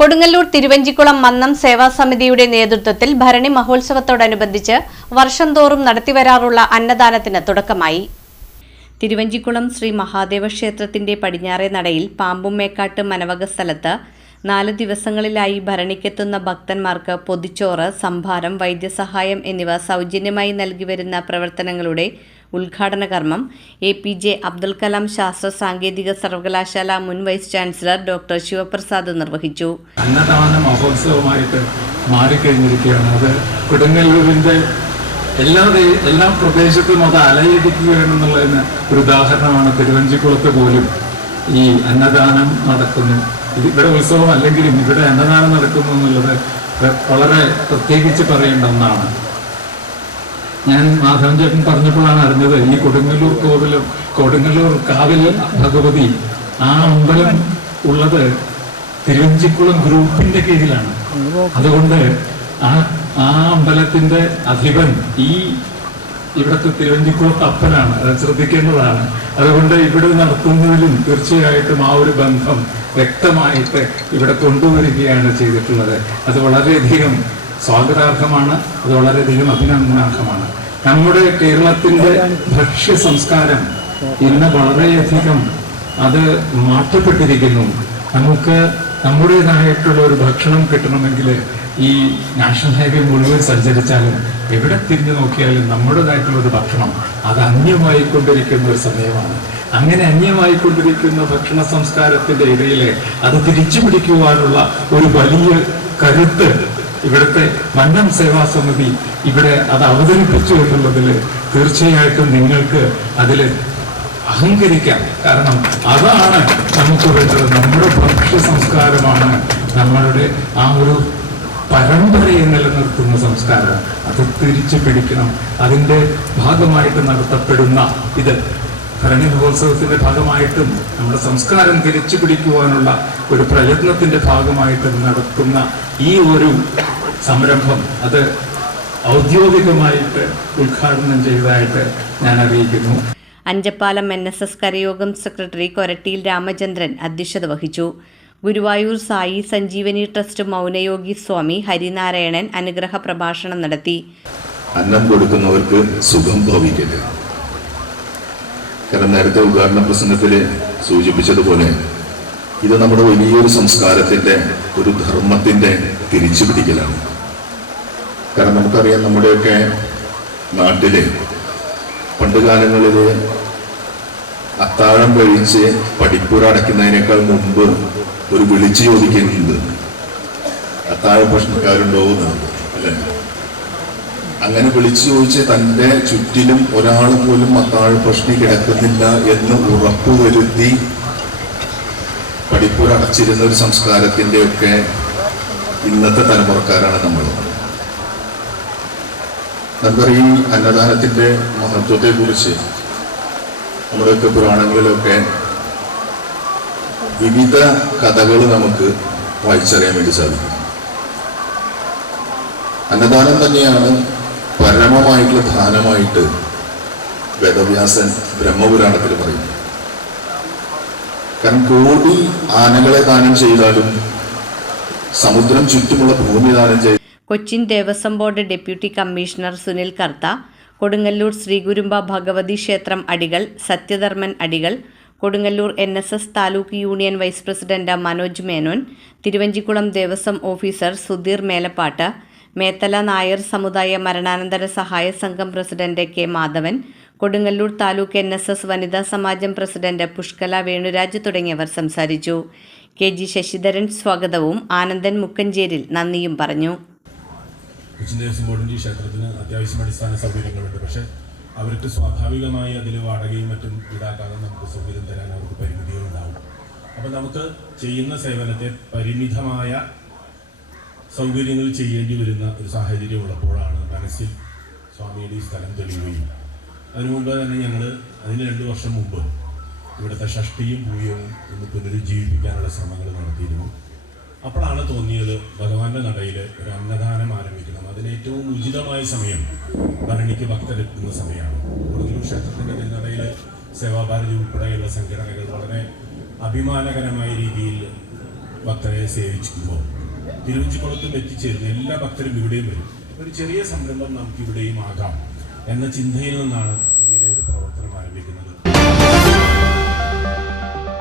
കൊടുങ്ങല്ലൂർ തിരുവഞ്ചിക്കുളം മന്നം സേവാസമിതിയുടെ നേതൃത്വത്തിൽ ഭരണി മഹോത്സവത്തോടനുബന്ധിച്ച് വർഷം തോറും നടത്തിവരാറുള്ള അന്നദാനത്തിന് തുടക്കമായി. തിരുവഞ്ചിക്കുളം ശ്രീ മഹാദേവ ക്ഷേത്രത്തിന്റെ പടിഞ്ഞാറേ നടയിൽ പാമ്പുമേക്കാട്ട് മനവക സ്ഥലത്ത് 4 ദിവസങ്ങളിലായി ഭരണിക്കെത്തുന്ന ഭക്തന്മാർക്ക് പൊതിച്ചോറ്, സംഭാരം, വൈദ്യസഹായം എന്നിവ സൗജന്യമായി നൽകിവരുന്ന പ്രവർത്തനങ്ങളുടെ ഉദ്ഘാടന കർമ്മം APJ അബ്ദുൽ കലാം ശാസ്ത്ര സാങ്കേതിക സർവകലാശാല മുൻ വൈസ് ചാൻസലർ ഡോക്ടർ ശിവപ്രസാദ് നിർവഹിച്ചു. അന്നദാന മഹോത്സവമായിട്ട് മാറിക്കഴിഞ്ഞിരിക്കുകയാണ്. അത് കൊടുങ്ങല്ലൂരിന്റെ എല്ലാ പ്രദേശത്തും അത് അലയടിക്കുകയാണെന്നുള്ളതിന് ഒരു ഉദാഹരണമാണ്. തിരുവഞ്ചിക്കുളത്ത് പോലും ഈ അന്നദാനം നടക്കുന്നു. ഇവിടെ ഉത്സവം അല്ലെങ്കിലും ഇവിടെ അന്നദാനം നടക്കുന്നു എന്നുള്ളത് വളരെ പ്രത്യേകിച്ച് പറയേണ്ട ഒന്നാണ്. ഞാൻ മാധവൻ ചേട്ടൻ പറഞ്ഞപ്പോഴാണ് അറിഞ്ഞത് ഈ കൊടുങ്ങല്ലൂർ കാവിൽ ഭഗവതി ആ അമ്പലം ഉള്ളത് തിരുവഞ്ചിക്കുളം ഗ്രൂപ്പിന്റെ കീഴിലാണ്. അതുകൊണ്ട് ആ അമ്പലത്തിന്റെ അധിപൻ ഇവിടുത്തെ തിരുവഞ്ചിക്കുളത്ത് അപ്പനാണ്. അത് ശ്രദ്ധിക്കേണ്ടതാണ്. അതുകൊണ്ട് ഇവിടെ നടത്തുന്നതിലും തീർച്ചയായിട്ടും ആ ഒരു ബന്ധം വ്യക്തമായിട്ട് ഇവിടെ കൊണ്ടുവരികയാണ് ചെയ്തിട്ടുള്ളത്. അത് വളരെയധികം സ്വാഗതാർഹമാണ്. അത് വളരെയധികം അഭിനന്ദനാർഹമാണ്. നമ്മുടെ കേരളത്തിന്റെ ഭക്ഷ്യ സംസ്കാരം ഇന്ന് വളരെയധികം അത് മാറ്റപ്പെട്ടിരിക്കുന്നു. നമുക്ക് നമ്മുടേതായിട്ടുള്ള ഒരു ഭക്ഷണം കിട്ടണമെങ്കിൽ ഈ നാഷണൽ ഹൈവേ മുഴുവൻ സഞ്ചരിച്ചാലും എവിടെ തിരിഞ്ഞു നോക്കിയാലും നമ്മുടേതായിട്ടുള്ള ഒരു ഭക്ഷണം അത് അന്യമായിക്കൊണ്ടിരിക്കുന്ന ഒരു സമയമാണ്. അങ്ങനെ അന്യമായിക്കൊണ്ടിരിക്കുന്ന ഭക്ഷണ സംസ്കാരത്തിന്റെ ഇടയിൽ അത് തിരിച്ചു പിടിക്കുവാനുള്ള ഒരു വലിയ കരുത്ത് ഇവിടുത്തെ മന്നം സേവാസമിതി ഇവിടെ അത് അവതരിപ്പിച്ചു എന്നുള്ളതിൽ തീർച്ചയായിട്ടും നിങ്ങൾക്ക് അതിൽ അഹങ്കരിക്കാം. കാരണം അതാണ് നമുക്ക് വേണ്ടത്. നമ്മുടെ ഭക്ഷ്യ സംസ്കാരമാണ് നമ്മളുടെ ആ ഒരു പരമ്പരയെ നിലനിർത്തുന്ന സംസ്കാരം. അത് തിരിച്ചു പിടിക്കണം. അതിൻ്റെ ഭാഗമായിട്ട് നടത്തപ്പെടുന്ന ഇത് ഭരണി മഹോത്സവത്തിന്റെ ഭാഗമായിട്ടും നമ്മുടെ സംസ്കാരം തിരിച്ചു പിടിക്കുവാനുള്ള ഒരു പ്രയത്നത്തിന്റെ ഭാഗമായിട്ട് നടത്തുന്ന ഈ ഒരു സംരംഭം അത് ഔദ്യോഗികമായിട്ട് ഉദ്ഘാടനം ചെയ്തതായിട്ട് ഞാൻ അറിയിക്കുന്നു. അഞ്ചപ്പാലം NSS കരയോഗം സെക്രട്ടറി കൊരട്ടിയിൽ രാമചന്ദ്രൻ അധ്യക്ഷത വഹിച്ചു. ഗുരുവായൂർ സായി സഞ്ജീവനി ട്രസ്റ്റ് മൗനയോഗി സ്വാമി ഹരിനാരായണൻ അനുഗ്രഹ പ്രഭാഷണം നടത്തി. അന്നം കൊടുക്കുന്നവർക്ക് സുഖം ഭവിക്കട്ടെ. കാരണം നേരത്തെ ഉദ്ഘാടന പ്രസംഗത്തിൽ സൂചിപ്പിച്ചതുപോലെ ഇത് നമ്മുടെ വലിയൊരു സംസ്കാരത്തിന്റെ ഒരു ധർമ്മത്തിന്റെ തിരിച്ചുപിടിക്കലാണ്. കാരണം നമുക്കറിയാം, നമ്മുടെയൊക്കെ നാട്ടില് പണ്ട് കാലങ്ങളിൽ അത്താഴം കഴിച്ച് പടിപ്പുര അടയ്ക്കുന്നതിനേക്കാൾ മുമ്പ് ഒരു വിളിച്ചു ചോദിക്കുന്നുണ്ട്, അത്താഴ ഭക്ഷണക്കാരുണ്ടോ എന്ന്, അല്ലെ? അങ്ങനെ വിളിച്ചു ചോദിച്ച് തൻ്റെ ചുറ്റിലും ഒരാൾ പോലും അത്താഴ ഭക്ഷണി കിടക്കുന്നില്ല എന്ന് ഉറപ്പുവരുത്തി പടിപ്പുര അടച്ചിരുന്ന ഒരു സംസ്കാരത്തിന്റെ ഒക്കെ ഇന്നത്തെ തലമുറക്കാരാണ് നമ്മൾ. നമുക്കറിയാം, ഈ അന്നദാനത്തിന്റെ മഹത്വത്തെ കുറിച്ച് നമ്മുടെയൊക്കെ പുരാണങ്ങളിലൊക്കെ വിവിധ കഥകൾ നമുക്ക് വായിച്ചറിയാൻ വേണ്ടി സാധിക്കും. അന്നദാനം തന്നെയാണ് പരമമായിട്ടുള്ള ദാനമായിട്ട് വേദവ്യാസൻ ബ്രഹ്മപുരാണത്തിൽ പറയുന്നു. കാരണം കോടി ആനകളെ ദാനം ചെയ്താലും സമുദ്രം ചുറ്റുമുള്ള ഭൂമി ദാനം ചെയ്താലും. Cochin Devaswom board deputy commissioner Sunil Kartha, Kodungallur Sreekurumba Bhagavathi ക്ഷേത്രം Adikal Sathyadharman Adikal, Kodungallur NSS taluk union vice president Manoj Menon, Thiruvanchikulam Devaswom officer Sudheer Melappatt, Methala Nair സമുദായ മരണാനന്തര സഹായ സംഘം president K Madhavan, Kodungallur taluk NSS വനിതാ സമാജം പ്രസിഡന്റ് പുഷ്കല വേണുരാജ് തുടങ്ങിയവർ സംസാരിച്ചു. KG ശശിധരൻ സ്വാഗതവും ആനന്ദൻ മുക്കഞ്ചേരിൽ നന്ദിയും പറഞ്ഞു. കൊച്ചിൻ ദേവസ്വം ബോർഡിൻ്റെ ക്ഷേത്രത്തിന് അത്യാവശ്യം അടിസ്ഥാന സൗകര്യങ്ങളുണ്ട്. പക്ഷേ അവർക്ക് സ്വാഭാവികമായി അതിൽ വാടകയും മറ്റും ഈടാക്കാതെ നമുക്ക് സൗകര്യം തരാൻ അവർക്ക് പരിമിതികളുണ്ടാവും. അപ്പോൾ നമുക്ക് ചെയ്യുന്ന സേവനത്തെ പരിമിതമായ സൗകര്യങ്ങൾ ചെയ്യേണ്ടി വരുന്ന ഒരു സാഹചര്യം ഉള്ളപ്പോഴാണ് മനസ്സിൽ സ്വാമിയുടെ ഈ സ്ഥലം തെളിയുകയും അതിനു മുമ്പ് തന്നെ ഞങ്ങൾ അതിന് 2 വർഷം മുമ്പ് ഇവിടുത്തെ ഷഷ്ടിയും പൂയവും ഒന്ന് പുനരുജ്ജീവിപ്പിക്കാനുള്ള ശ്രമങ്ങൾ നടത്തിയിരുന്നു. അപ്പോഴാണ് തോന്നിയത് ഭഗവാന്റെ നടയിൽ ഒരു അന്നദാനം ആരംഭിക്കണം. അതിന് ഏറ്റവും ഉചിതമായ സമയം ഭരണിക്ക് ഭക്തരെത്തുന്ന സമയമാണ്. കൊടുങ്ങല്ലൂർ ക്ഷേത്രത്തിൻ്റെ നടയിൽ സേവാഭാരതി ഉൾപ്പെടെയുള്ള സംഘടനകൾ വളരെ അഭിമാനകരമായ രീതിയിൽ ഭക്തരെ സേവിക്കുമ്പോൾ തിരുവഞ്ചിക്കുളത്തും എത്തിച്ചേരുന്ന എല്ലാ ഭക്തരും ഇവിടെയും വരും. ഒരു ചെറിയ സംരംഭം നമുക്ക് ഇവിടെയും ആകാം എന്ന ചിന്തയിൽ നിന്നാണ്